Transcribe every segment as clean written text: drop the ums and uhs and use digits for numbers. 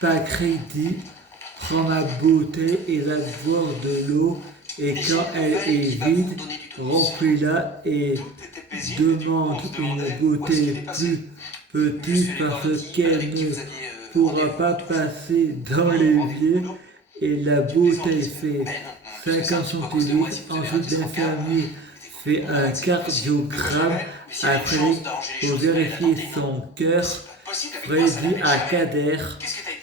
pas crédit, prends ma bouteille et va boire de l'eau, et quand elle est vide, remplis-la et demande une bouteille plus petite parce qu'elle ne pourra pas passer dans l'évier, et la bouteille fait 50 centilitres. Ensuite, l'infirmier fait un cardiogramme. Après, pour vérifier son cœur, Fred dit à Kader,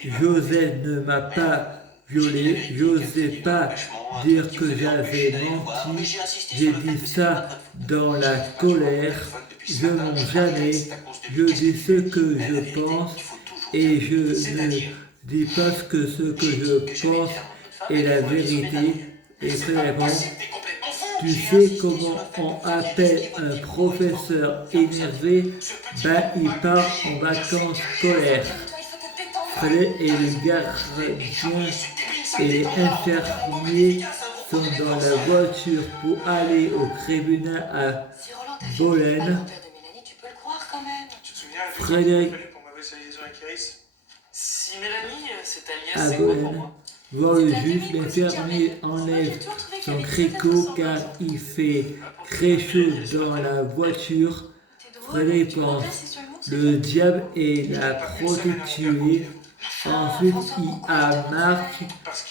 Joseph ne m'a pas violé, j'osais pas dire que j'avais menti, j'ai dit ça dans la colère, je mens jamais, je dis ce que je pense et je ne dis pas ce que je pense est la vérité. Et Fred répond, tu sais comment on appelle un professeur énervé? Ben, il part en vacances scolaires. Fred et le gardien et les infirmiers sont dans la voiture pour aller au tribunal à Bolène. Frédéric à Bolène. Voir le juge, l'infirmier enlève son tricot car il fait très chaud dans la voiture. Frédéric pense, le diable est la prostituée. Ensuite, il y a Marc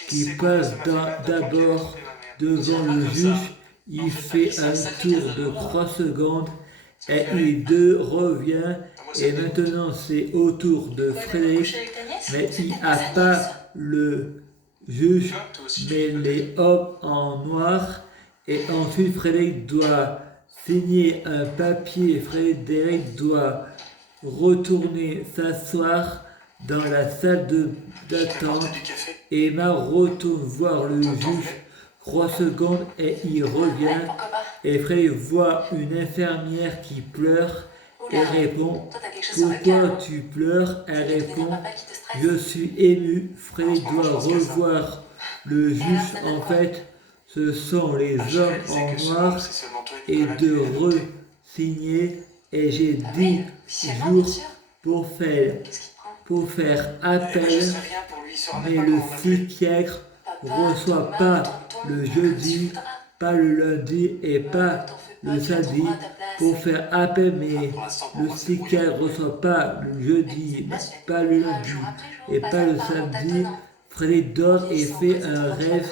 qui passe d'abord devant le juge. Il fait un tour de 3 secondes et il revient. Et maintenant, c'est au tour de Frédéric. Mais il n'y a pas le juge, mais les hommes en noir. Et ensuite, Frédéric doit signer un papier. Frédéric doit retourner s'asseoir dans la salle d'attente. Emma retourne voir le juge 3 secondes et il revient. Et Frédéric voit une infirmière qui pleure et répond, pourquoi tu pleures? Elle répond, je suis ému. Frédéric doit revoir le juge. En fait, ce sont les hommes en noir et de re-signer. Et j'ai 10 jours pour faire appel, mais le psychiatre ne reçoit pas le jeudi, pas le lundi et pas le samedi pour faire appel, mais le psychiatre ne reçoit pas le jeudi, pas le lundi et pas le samedi. Frédéric dort et fait un rêve.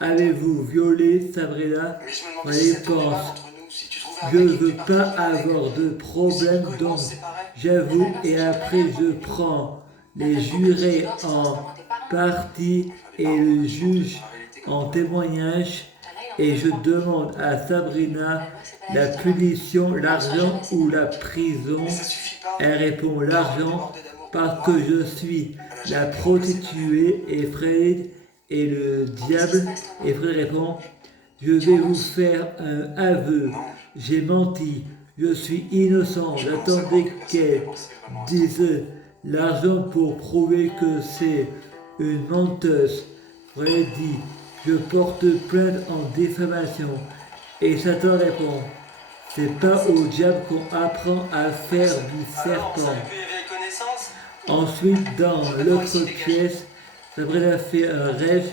Avez-vous violé Sabrina? Frédéric pense, je ne veux pas avoir de problème, donc j'avoue et après je prends les jurés en partie et le juge en témoignage et je demande à Sabrina la punition, l'argent ou la prison. Elle répond l'argent parce que je suis la prostituée et Fred est le diable. Et Fred répond, je vais vous faire un aveu, j'ai menti, je suis innocent, j'attendais qu'elle dise l'argent pour prouver que c'est une menteuse. Fred dit, je porte plainte en diffamation. Et Satan répond, c'est pas au diable qu'on apprend à faire du serpent. Ensuite, dans l'autre pièce, Sabrina fait un rêve,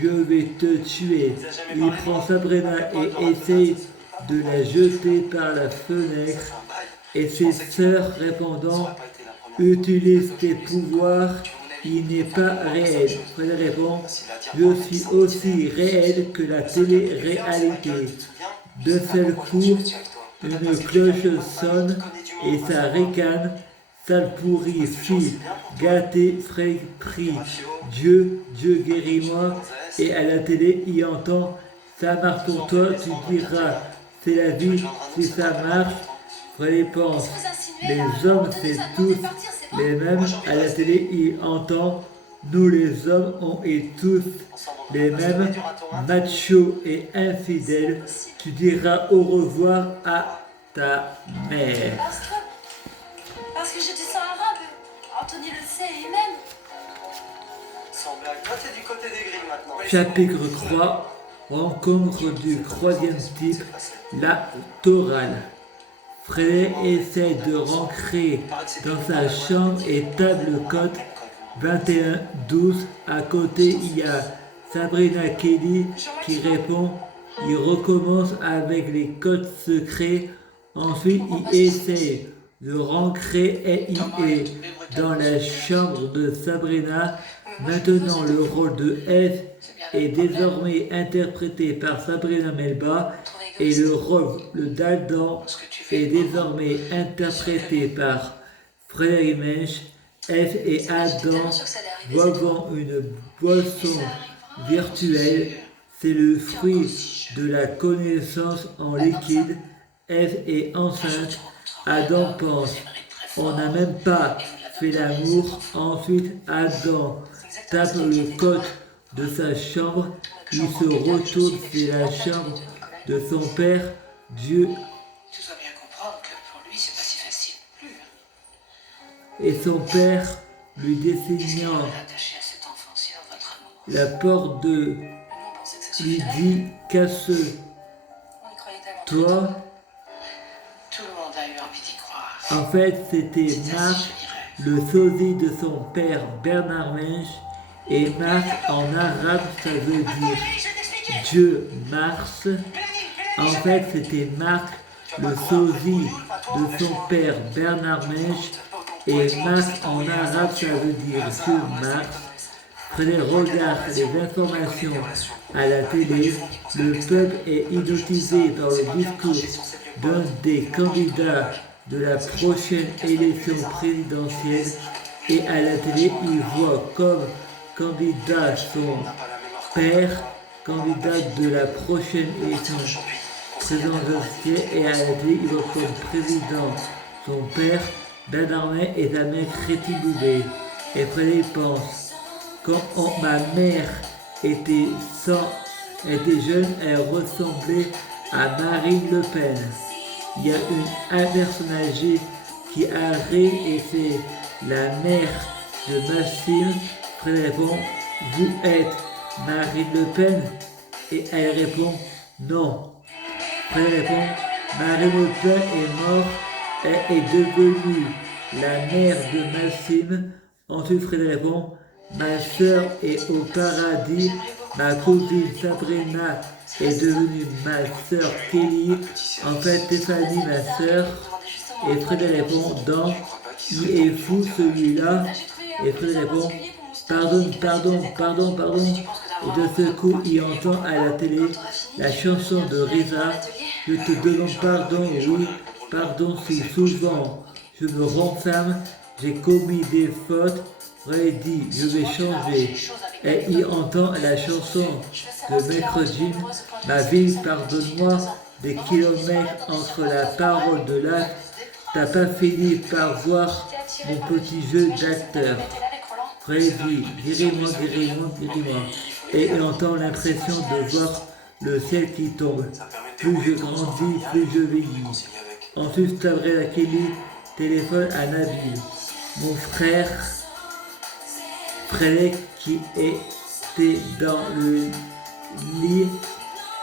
je vais te tuer. Il prend Sabrina et essaye de la jeter par la fenêtre. Et ses sœurs répondant, utilise tes pouvoirs, il n'est pas réel. Fred répond, je suis aussi réel que la télé-réalité. De seul coup, une cloche sonne et ça ricane. Sale pourri, fille, gâté, Fred prie. Dieu, Dieu guéris-moi. Et à la télé, il entend, ça marche pour toi, tu diras, c'est la vie, si ça marche. Fred pense, les hommes c'est tous les mêmes. À la télé, il entend, nous les hommes, on est tous les mêmes, machos et infidèles. Tu diras au revoir à ta mère. Parce que je descends arabe. Anthony le sait et même. Sans blague, toi t'es du côté des grilles maintenant. Chapitre 3, rencontre du troisième type, la chorale. Fred essaie de rentrer dans sa chambre et tape le code. 21-12. À côté, il y a Sabrina Kelly qui répond. Il recommence avec les codes secrets. Ensuite, il essaie de rentrer et dans la chambre de Sabrina. Maintenant, le rôle de F est désormais interprété par Sabrina Melba et le rôle d'Adam est désormais interprété par Frédéric Mensch. F et Adam boivent une boisson virtuelle. C'est le fruit de la connaissance en liquide. F est enceinte. Adam pense, on n'a même pas fait l'amour. Ensuite, Adam tape le code de sa chambre. Il se retourne vers la chambre de son père. Dieu Tu dois bien comprendre que pour lui, c'est pas si facile non plus. et son père lui dessinant Attaché à cet enfant, c'est votre amour. la porte de Mais nous, on pensait que ça lui suffirait. dit casse-toi. On y croyait tellement. Tout le monde a eu envie d'y croire. En fait, c'était Marc, le sosie de son père Bernard Mensch. Et Marc en arabe, ça veut dire Dieu Mars. En fait, c'était Marc, le sosie de son père Bernard Mensch. Et Mars en arabe, ça veut dire Dieu Mars. Prenez regard les informations à la télé. Le peuple est hypnotisé par le discours d'un des candidats de la prochaine élection présidentielle. Et à la télé, il voit comme candidat son père, candidat de la prochaine élection présidentielle. Et à la télé, il voit comme président son père. Bernard Mensch et sa mère Rétiboudet. Et Frédéric pense, quand ma mère était jeune, elle ressemblait à Marine Le Pen. Il y a un personnage qui arrive et c'est la mère de Maxime. Frédéric répond, vous êtes Marine Le Pen? Et elle répond, non. Frédéric répond, Marine Le Pen est morte. Elle est devenue la mère de Maxime. Ensuite, Frédéric répond, ma soeur est au paradis. Ma cousine Sabrina est devenue ma soeur Kelly. En fait, Stéphanie, ma soeur. Et Frédéric répond, donc, il est fou celui-là. Et Frédéric répond, pardon. Et de ce coup, il entend à la télé la chanson de Risa. Je te demande pardon, oui. Pardon si souvent je me renferme, j'ai commis des fautes, dit je vais changer. Et il entend la chanson de Maître Jim, ma vie, pardonne-moi, des kilomètres entre la parole de l'acte, t'as pas fini par voir mon petit jeu d'acteur. Dit, guéris-moi. Et il entend l'impression de voir le ciel qui tombe. Plus je grandis, plus je vieillis. Ensuite, Sabrina Kelly téléphone à Nabil, mon frère Frédéric qui était dans le lit.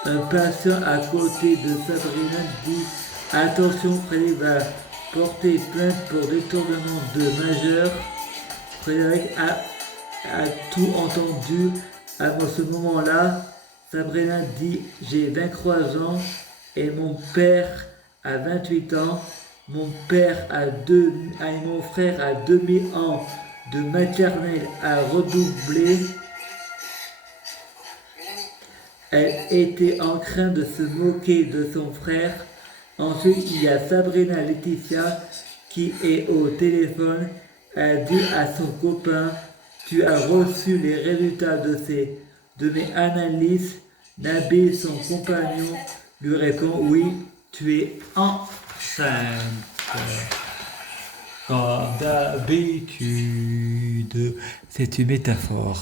Un patient à côté de Sabrina dit attention, Frédéric va porter plainte pour détournement de majeur. Frédéric a tout entendu. À ce moment-là, Sabrina dit j'ai 23 ans et mon père a 28 ans, mon frère a 2000 ans de maternelle à redoubler. Elle était en train de se moquer de son frère. Ensuite, il y a Sabrina Laetitia qui est au téléphone. Elle dit à son copain, tu as reçu les résultats de mes analyses. Nabil, son compagnon, lui répond, oui. Tu es enceinte. Comme d'habitude, c'est une métaphore.